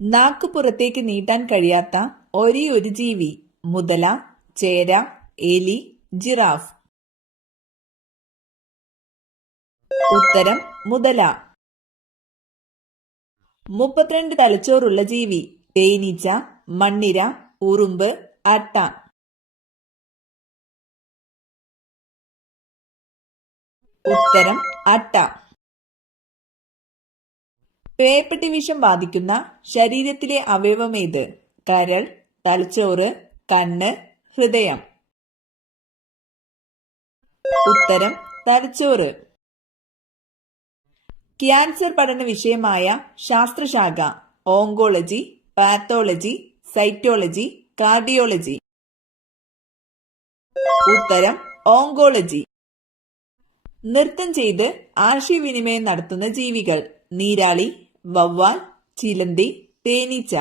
നാക്ക് പുറത്തേക്ക് നീട്ടാൻ കഴിയാത്ത ഒരേ ഒരു ജീവി. മുതല, ചേര, എലി, ജിറാഫ്. ഉത്തരം മുതല. 32 തലച്ചോറുള്ള ജീവി. തേനീച്ച, മണ്ണിര, ഉറുമ്പ്, അട്ട. ഉത്തരം അട്ട. പേപ്പട്ടി വിഷം ബാധിക്കുന്ന ശരീരത്തിലെ അവയവമേത്? കരൾ, തലച്ചോറ്, കണ്ണ്, ഹൃദയം. ഉത്തരം തലച്ചോറ്. ക്യാൻസർ പഠന വിഷയമായ ശാസ്ത്രശാഖ? Oncology, pathology, cytology, cardiology. ഉത്തരം ഓങ്കോളജി. നൃത്തം ചെയ്ത് ആശയവിനിമയം നടത്തുന്ന ജീവികൾ? നീരാളി, വവ്വാൽ, ചിലന്തി, തേനീച്ച.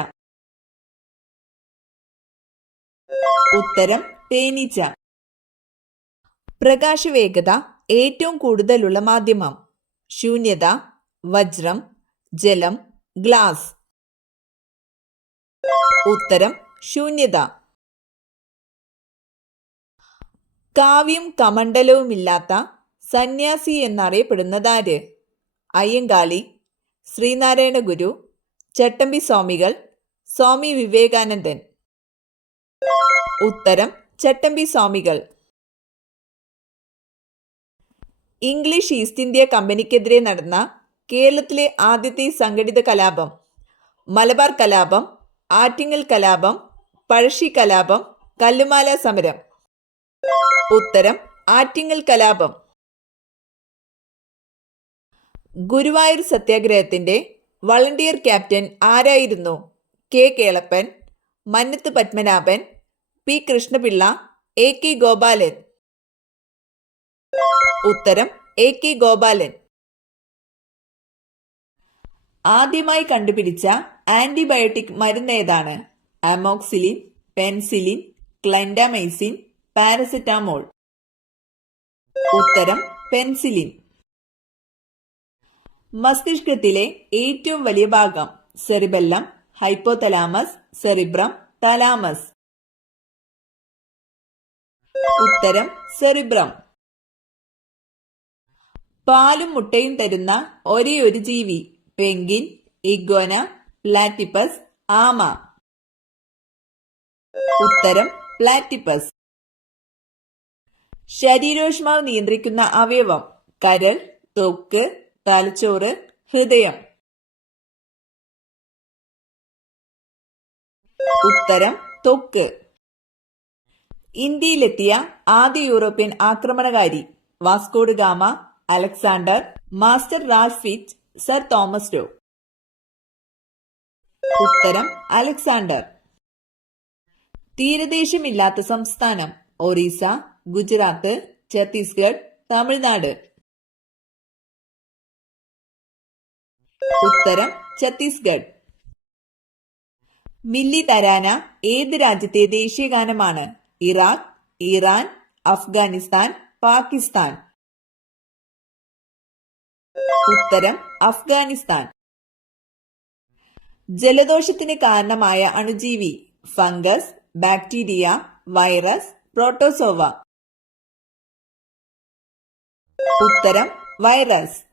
ഉത്തരം തേനീച്ച. പ്രകാശവേഗത ഏറ്റവും കൂടുതലുള്ള മാധ്യമം? ശൂന്യത, വജ്രം, ജലം, ഗ്ലാസ്. ഉത്തരം ശൂന്യത. കാവ്യം കമണ്ഡലവുമില്ലാത്ത സന്യാസി എന്നറിയപ്പെടുന്നതാര്? അയ്യങ്കാളി, ശ്രീനാരായണ ഗുരു, ചട്ടമ്പി സ്വാമികൾ, സ്വാമി വിവേകാനന്ദൻ. ഉത്തരം ചട്ടമ്പി സ്വാമികൾ. ഇംഗ്ലീഷ് ഈസ്റ്റ് ഇന്ത്യ കമ്പനിക്കെതിരെ നടന്ന കേരളത്തിലെ ആദ്യത്തെ സംഘടിത കലാപം? മലബാർ കലാപം, ആറ്റിങ്ങൽ കലാപം, പഴശ്ശി കലാപം, കല്ലുമാല സമരം. ഉത്തരം ആറ്റിങ്ങൽ കലാപം. ഗുരുവായൂർ സത്യാഗ്രഹത്തിന്റെ വളണ്ടിയർ ക്യാപ്റ്റൻ ആരായിരുന്നു? K Kelappan, Mannath Padmanabhan, P Krishna Pillai, A K Gopalan. ഉത്തരം എ കെ ഗോപാലൻ. ആദ്യമായി കണ്ടുപിടിച്ച ആന്റിബയോട്ടിക് മരുന്ന് ഏതാണ്? Amoxicillin, penicillin, clindamycin, paracetamol. ഉത്തരം പെൻസിലിൻ. മസ്തിഷ്കത്തിലെ ഏറ്റവും വലിയ ഭാഗം? Cerebellum, hypothalamus, cerebrum, thalamus. ഉത്തരം സെറിബ്രം. പാലും മുട്ടയും തരുന്ന ഒരേ ഒരു ജീവി? പെൻഗ്വിൻ, ഇഗ്വന, പ്ലാറ്റിപ്പസ്, ആമ. ഉത്തരം പ്ലാറ്റിപ്പസ്. ശരീരോഷ്മാവ് നിയന്ത്രിക്കുന്ന അവയവം? കരൾ, ത്വക്ക്, തലച്ചോറ്, ഹൃദയം. ഉത്തരം ത്വക്ക്. ഇന്ത്യയിലെത്തിയ ആദ്യ യൂറോപ്യൻ ആക്രമണകാരി? Vasco da Gama, Alexander, master Ralph Fitch, sir Thomas ഡോ. ഉത്തരം അലക്സാണ്ടർ. തീരദേശമില്ലാത്ത സംസ്ഥാനം? ഒറീസ, ഗുജറാത്ത്, ഛത്തീസ്ഗഡ്, തമിഴ്നാട്. ഉത്തരം ഛത്തീസ്ഗഡ്. മില്ലി തരാന ഏത് രാജ്യത്തെ ദേശീയഗാനമാണ്? Iraq, Iran, Afghanistan, Pakistan. ഉത്തരം അഫ്ഗാനിസ്ഥാൻ. ജലദോഷത്തിന് കാരണമായ അണുജീവി? Fungus, bacteria, virus, protozoa. ഉത്തരം വൈറസ്.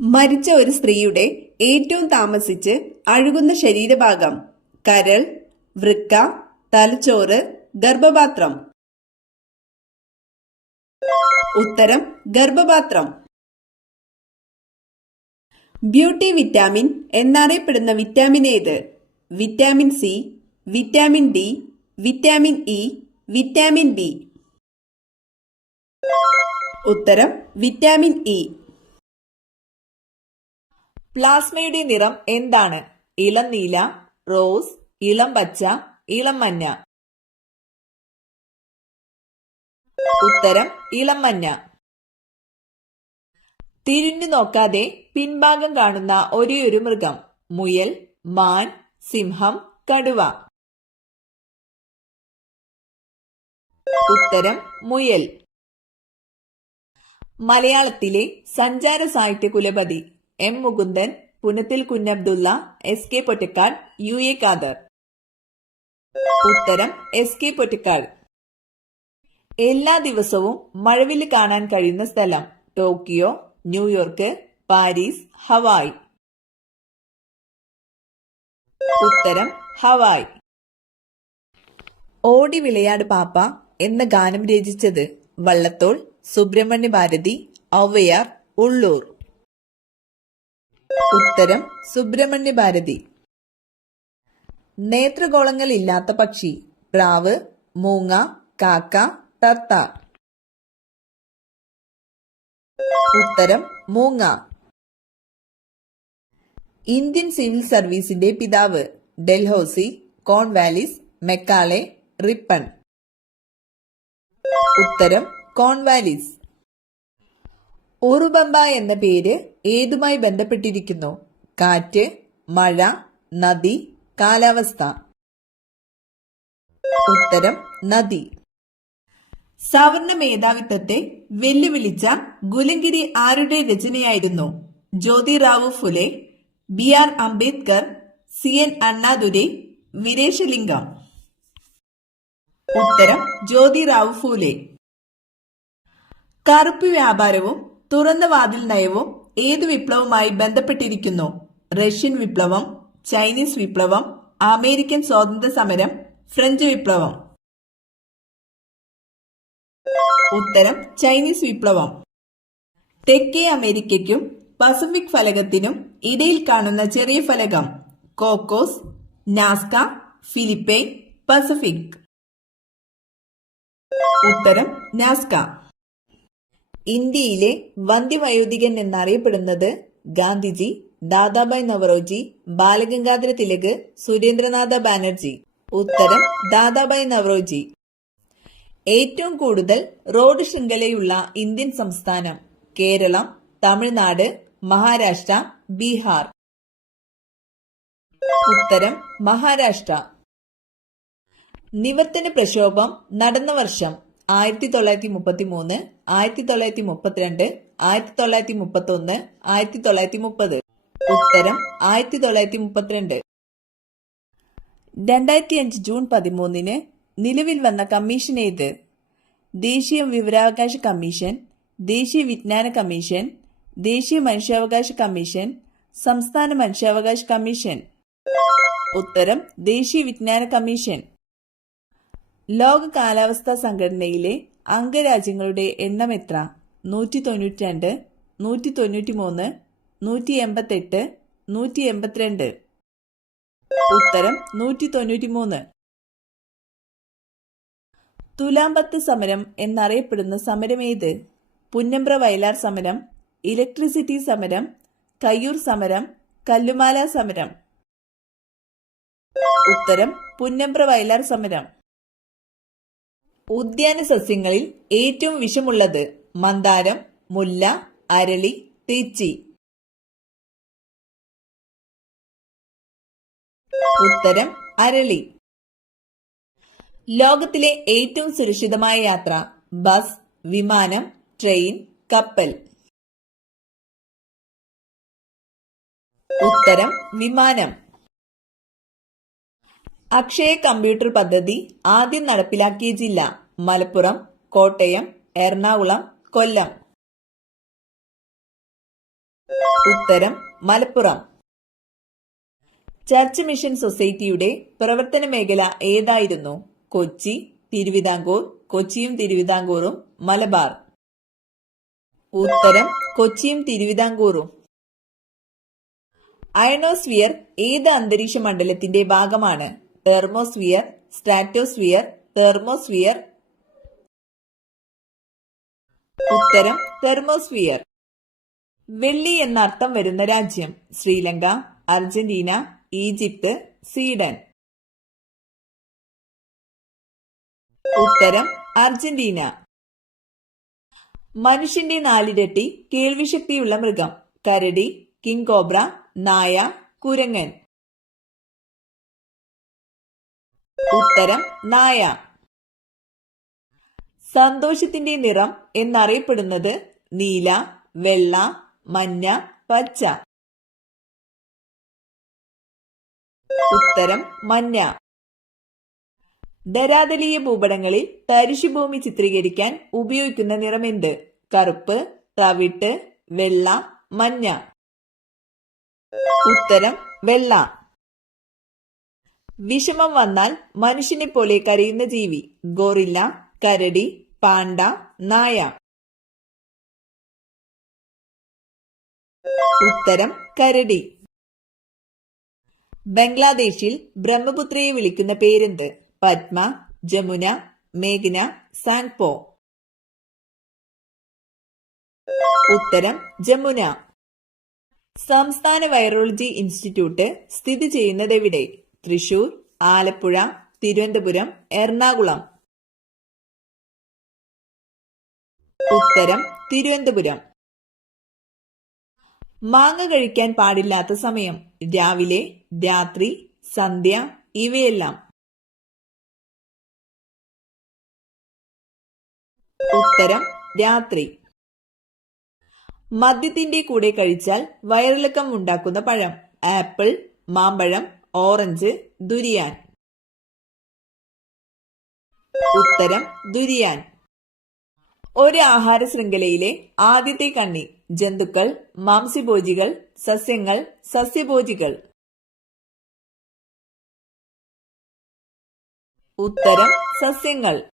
മരിച്ച ഒരു സ്ത്രീയുടെ ഏറ്റവും താമസിച്ച് അഴുകുന്ന ശരീരഭാഗം? കരൾ, വൃക്ക, തലച്ചോറ്, ഗർഭപാത്രം. ഉത്തരം ഗർഭപാത്രം. ബ്യൂട്ടി വിറ്റാമിൻ എന്നറിയപ്പെടുന്ന വിറ്റാമിൻ ഏത്? Vitamin C, vitamin D, vitamin E, vitamin B. ഉത്തരം വിറ്റാമിൻ ഇ. പ്ലാസ്മയുടെ നിറം എന്താണ്? ഇളം നീല, റോസ്, ഇളം പച്ച, ഇളം മഞ്ഞ. ഉത്തരം ഇളം മഞ്ഞ. തിരിഞ്ഞു നോക്കാതെ പിൻഭാഗം കാണുന്ന ഒരേയൊരു മൃഗം? മുയൽ, മാൻ, സിംഹം, കടുവ. ഉത്തരം മുയൽ. മലയാളത്തിലെ സഞ്ചാര സാഹിത്യ കുലപതി? എം മുകുന്ദൻ, പുനത്തിൽ കുഞ്ഞബ്ദുള്ള, SK പൊറ്റക്കാട്, UA ഖാദർ. ഉത്തരം SK പൊറ്റക്കാട്. എല്ലാ ദിവസവും മഴവില്ല് കാണാൻ കഴിയുന്ന സ്ഥലം: ടോക്കിയോ, ന്യൂയോർക്ക്, പാരീസ്, ഹവായ്. ഉത്തരം ഹവായ്. ഓടി വിളയാട് പാപ്പ എന്ന ഗാനം രചിച്ചത്: വള്ളത്തോൾ, സുബ്രഹ്മണ്യ ഭാരതി, ഔവയാർ, ഉള്ളൂർ. ഉത്തരം സുബ്രഹ്മണ്യ ഭാരതി. നേത്രഗോളങ്ങൾ ഇല്ലാത്ത പക്ഷി: പ്രാവ്, മൂങ്ങ, കാക്ക, തത്ത. ഉത്തരം മൂങ്ങ. ഇന്ത്യൻ സിവിൽ സർവീസിന്റെ പിതാവ്: ഡൽഹൌസി, കോൺവാലിസ്, മെക്കാളെ, റിപ്പൺ. ഉത്തരം കോൺവാലിസ്. ഉറുബമ്പ എന്ന പേര് ഏതുമായി ബന്ധപ്പെട്ടിരിക്കുന്നു? കാറ്റ്, മഴ, നദി, കാലാവസ്ഥ. ഉത്തരം നദി. സവർണ മേധാവിത്വത്തെ വെല്ലുവിളിച്ച ഗുലങ്കിരി ആരുടെ രചനയായിരുന്നു? Jyotirao Phule, BR Ambedkar, CN Annadurai, Veeresalingam. ഉത്തരം ജ്യോതിറാവു ഫൂലെ. കറുപ്പ് വ്യാപാരവും തുറന്ന വാതിൽ നയവും ഏതു വിപ്ലവവുമായി ബന്ധപ്പെട്ടിരിക്കുന്നു? റഷ്യൻ വിപ്ലവം, ചൈനീസ് വിപ്ലവം, അമേരിക്കൻ സ്വാതന്ത്ര്യ സമരം, ഫ്രഞ്ച് വിപ്ലവം. ഉത്തരം ചൈനീസ് വിപ്ലവം. തെക്കേ അമേരിക്കയ്ക്കും പസഫിക് ഫലകത്തിനും ഇടയിൽ കാണുന്ന ചെറിയ ഫലകം: കോക്കോസ്, നാസ്ക, ഫിലിപ്പൈൻ, പസഫിക്. ഉത്തരം നാസ്ക. ഇന്ത്യയിലെ വന്ധ്യവയോധികൻ എന്നറിയപ്പെടുന്നത്: ഗാന്ധിജി, ദാദാഭായ് നവറോജി, ബാലഗംഗാധര തിലക്, സുരേന്ദ്രനാഥ ബാനർജി. ഉത്തരം ദാദാഭായ് നവറോജി. ഏറ്റവും കൂടുതൽ റോഡ് ശൃംഖലയുള്ള ഇന്ത്യൻ സംസ്ഥാനം: കേരളം, തമിഴ്നാട്, മഹാരാഷ്ട്ര, ബീഹാർ. ഉത്തരം മഹാരാഷ്ട്ര. നിവർത്തന പ്രക്ഷോഭം നടന്ന വർഷം: 1933, 1932, 1931, 1930. ഉത്തരം 1932. 2005 ജൂൺ 13 നിലവിൽ വന്ന കമ്മീഷൻ ഏത്? ദേശീയ വിവരാവകാശ കമ്മീഷൻ, ദേശീയ വിജ്ഞാന കമ്മീഷൻ, ദേശീയ മനുഷ്യാവകാശ കമ്മീഷൻ, സംസ്ഥാന മനുഷ്യാവകാശ കമ്മീഷൻ. ഉത്തരം ദേശീയ വിജ്ഞാന കമ്മീഷൻ. ലോക കാലാവസ്ഥാ സംഘടനയിലെ അംഗരാജ്യങ്ങളുടെ എണ്ണം എത്ര? 192, 193, 188, 182. ഉത്തരം 193. തുലാമ്പത്ത് സമരം എന്നറിയപ്പെടുന്ന സമരം ഏത്? പുന്നമ്പ്ര വയലാർ സമരം, ഇലക്ട്രിസിറ്റി സമരം, കയ്യൂർ സമരം, കല്ലുമാല സമരം. ഉത്തരം പുന്നമ്പ്ര വയലാർ സമരം. ഉദ്യാന സസ്യങ്ങളിൽ ഏറ്റവും വിഷമുള്ളത്: മന്ദാരം, മുല്ല, അരളി, തെച്ചി. ഉത്തരം അരളി. ലോകത്തിലെ ഏറ്റവും സുരക്ഷിതമായ യാത്ര: ബസ്, വിമാനം, ട്രെയിൻ, കപ്പൽ. ഉത്തരം വിമാനം. അക്ഷയ കമ്പ്യൂട്ടർ പദ്ധതി ആദ്യം നടപ്പിലാക്കിയ ജില്ല: മലപ്പുറം, കോട്ടയം, എറണാകുളം, കൊല്ലം. ഉത്തരം മലപ്പുറം. ചർച്ച് മിഷൻ സൊസൈറ്റിയുടെ പ്രവർത്തന മേഖല ഏതായിരുന്നു? കൊച്ചി, തിരുവിതാംകൂർ, കൊച്ചിയും തിരുവിതാംകൂറും, മലബാർ. ഉത്തരം കൊച്ചിയും തിരുവിതാംകൂറും. അയണോസ്ഫിയർ ഏത് അന്തരീക്ഷ മണ്ഡലത്തിന്റെ ഭാഗമാണ്? Thermosphere, stratosphere, thermosphere. ഉത്തരം തെർമോസ്ഫിയർ. വെള്ളി എന്നർത്ഥം വരുന്ന രാജ്യം: ശ്രീലങ്ക, അർജന്റീന, ഈജിപ്ത്, സ്വീഡൻ. ഉത്തരം അർജന്റീന. മനുഷ്യന്റെ 4 ഇരട്ടി കേൾവിശക്തിയുള്ള മൃഗം: കരടി, കിങ് കോബ്ര, നായ, കുരങ്ങൻ. ഉത്തരം നായ. സന്തോഷത്തിന്റെ നിറം എന്നറിയപ്പെടുന്നത്: നീല, വെള്ള, മഞ്ഞ, പച്ച. ഉത്തരം മഞ്ഞ. ധരാതലീയ ഭൂപടങ്ങളിൽ തരിശുഭൂമി ചിത്രീകരിക്കാൻ ഉപയോഗിക്കുന്ന നിറമെന്ത്? കറുപ്പ്, തവിട്ട്, വെള്ള, മഞ്ഞ. ഉത്തരം വെള്ള. വിഷമം വന്നാൽ മനുഷ്യനെ പോലെ കരയുന്ന ജീവി? ഗോറില്ല, കരടി, പാണ്ട, നായ. ഉത്തരം കരടി. ബംഗ്ലാദേശിൽ ബ്രഹ്മപുത്രയെ വിളിക്കുന്ന പേരെന്ത്? പദ്മ, ജമുന, മേഘ്ന, സാങ്പോ. ഉത്തരം ജമുന. സംസ്ഥാന വൈറോളജി ഇൻസ്റ്റിറ്റ്യൂട്ട് സ്ഥിതി ചെയ്യുന്നതെവിടെ? തൃശൂർ, ആലപ്പുഴ, തിരുവനന്തപുരം, എറണാകുളം. ഉത്തരം തിരുവനന്തപുരം. മാങ്ങ കഴിക്കാൻ പാടില്ലാത്ത സമയം? രാവിലെ, രാത്രി, സന്ധ്യ, ഇവയെല്ലാം. ഉത്തരം രാത്രി. മദ്യത്തിന്റെ കൂടെ കഴിച്ചാൽ വയറിളക്കം ഉണ്ടാക്കുന്ന പഴം? ആപ്പിൾ, മാമ്പഴം, ഓറഞ്ച്, ദുരിയാൻ. ഉത്തരം ദുരിയാൻ. ഒരു ആഹാര ശൃംഖലയിലെ ആദ്യത്തെ കണ്ണി? ജന്തുക്കൾ, മാംസ്യഭോജികൾ, സസ്യങ്ങൾ, സസ്യഭോജികൾ. ഉത്തരം സസ്യങ്ങൾ.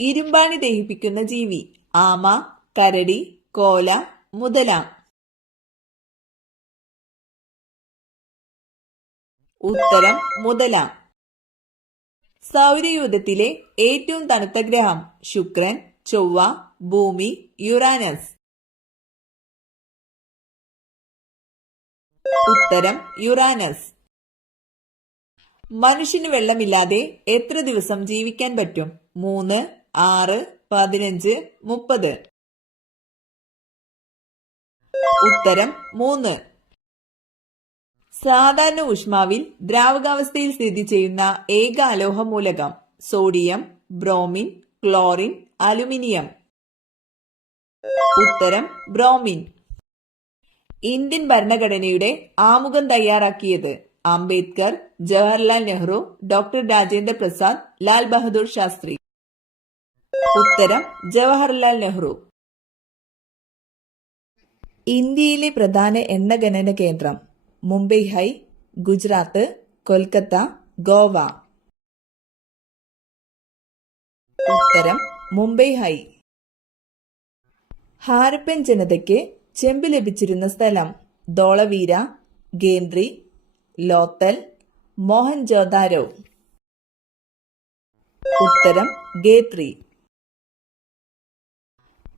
ഇരുമ്പാണി ദഹിപ്പിക്കുന്ന ജീവി? ആമ, കരടി, കോല, മുതല. ഉത്തരം മുതല. സൗരയൂഥത്തിലെ ഏറ്റവും തണുത്ത ഗ്രഹം? ശുക്രൻ, ചൊവ്വ, ഭൂമി, യുറാനസ്. ഉത്തരം യുറാനസ്. മനുഷ്യന് വെള്ളമില്ലാതെ എത്ര ദിവസം ജീവിക്കാൻ പറ്റും? 3, 6, 15, 30. ഉത്തരം 3. സാധാരണ ഊഷ്മാവിൽ ദ്രാവകാവസ്ഥയിൽ സ്ഥിതി ചെയ്യുന്ന ഏക അലോഹ മൂലകം? Sodium, bromine, chlorine, aluminium. ഉത്തരം ബ്രോമിൻ. ഇന്ത്യൻ ഭരണഘടനയുടെ ആമുഖം തയ്യാറാക്കിയത്? അംബേദ്കർ, ജവഹർലാൽ നെഹ്റു, ഡോക്ടർ രാജേന്ദ്ര പ്രസാദ്, ലാൽ ബഹദൂർ ശാസ്ത്രി. ഉത്തരം ജവഹർലാൽ നെഹ്റു. ഇന്ത്യയിലെ പ്രധാന എണ്ണ ഖനന കേന്ദ്രം? മുംബൈ ഹൈ, ഗുജറാത്ത്, കൊൽക്കത്ത, ഗോവ. ഉത്തരം മുംബൈ ഹൈ. ഹാരപ്പൻ ജനതയ്ക്ക് ചെമ്പ് ലഭിച്ചിരുന്ന സ്ഥലം? ധോളവീര, ഗേന്ദ്രി, ലോത്തൽ, മോഹൻജോദാരോ. ഉത്തരം ഗേത്രി.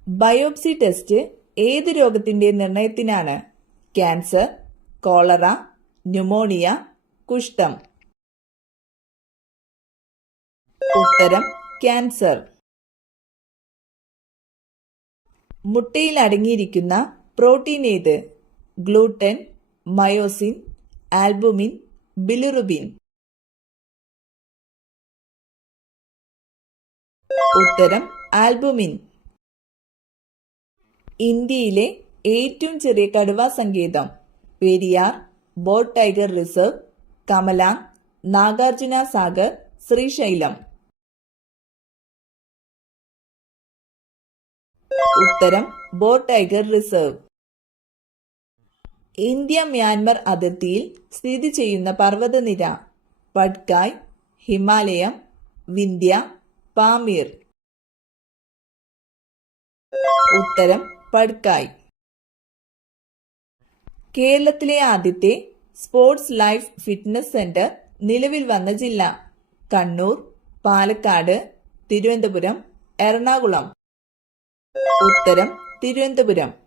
ബയോപ്സി ടെസ്റ്റ് ഏത് രോഗത്തിന്റെ നിർണയത്തിനാണ്? ക്യാൻസർ, കോളറ, ന്യൂമോണിയ, കുഷ്ഠം. ഉത്തരം ക്യാൻസർ. മുട്ടയിൽ അടങ്ങിയിരിക്കുന്ന പ്രോട്ടീൻ ഏത്? Gluten, myosin, albumin, bilirubin. ഉത്തരം ആൽബുമിൻ. ഇന്ത്യയിലെ ഏറ്റവും ചെറിയ കടുവാ സങ്കേതം? Periyar, Bor tiger reserve, Kamlang, Nagarjuna Sagar, Srisailam. ഉത്തരം Bor tiger reserve. India Myanmar അതിർത്തിയിൽ സ്ഥിതി ചെയ്യുന്ന പർവ്വതനിര? പട്കായ്, ഹിമാലയം, വിന്ധ്യ, പാമീർ. ഉത്തരം പട്കായ്. കേരളത്തിലെ ആദ്യത്തെ സ്പോർട്സ് ലൈഫ് ഫിറ്റ്നസ് സെന്റർ നിലവിൽ വന്ന ജില്ല? കണ്ണൂർ, പാലക്കാട്, തിരുവനന്തപുരം, എറണാകുളം. ഉത്തരം തിരുവനന്തപുരം.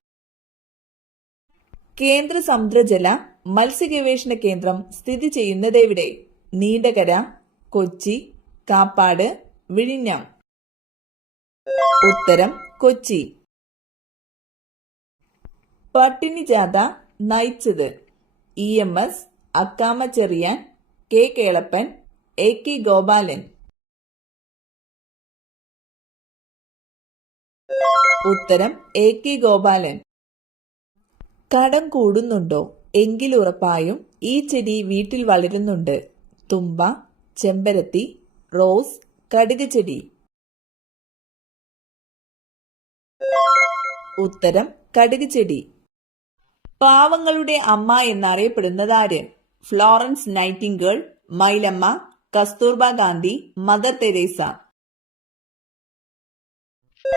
കേന്ദ്ര സമുദ്രജല മത്സ്യഗവേഷണ കേന്ദ്രം സ്ഥിതി ചെയ്യുന്നതെവിടെ? നീണ്ടകര, കൊച്ചി, കാപ്പാട്, വിഴിഞ്ഞം. ഉത്തരം കൊച്ചി. പട്ടിണി ജാഥ നയിച്ചത്? EMS, Accamma Cherian, K Kelappan, AK Gopalan. ഉത്തരം AK ഗോപാലൻ. കടം കൂടുന്നുണ്ടോ? എങ്കിൽ ഉറപ്പായും ഈ ചെടി വീട്ടിൽ വളരുന്നുണ്ട്. തുമ്പ, ചെമ്പരത്തി, റോസ്, കടുക് ചെടി. ഉത്തരം കടുക് ചെടി. പാവങ്ങളുടെ അമ്മ എന്നറിയപ്പെടുന്നതാര്? Florence Nightingale, Mylamma, Kasturba Gandhi, Mother Teresa.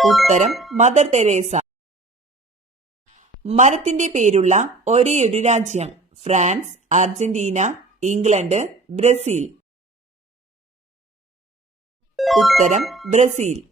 ഉത്തരം മദർ തെരേസ. മരത്തിന്റെ പേരുള്ള ഒരേയൊരു രാജ്യം? France, Argentina, England, Brazil. ഉത്തരം ബ്രസീൽ.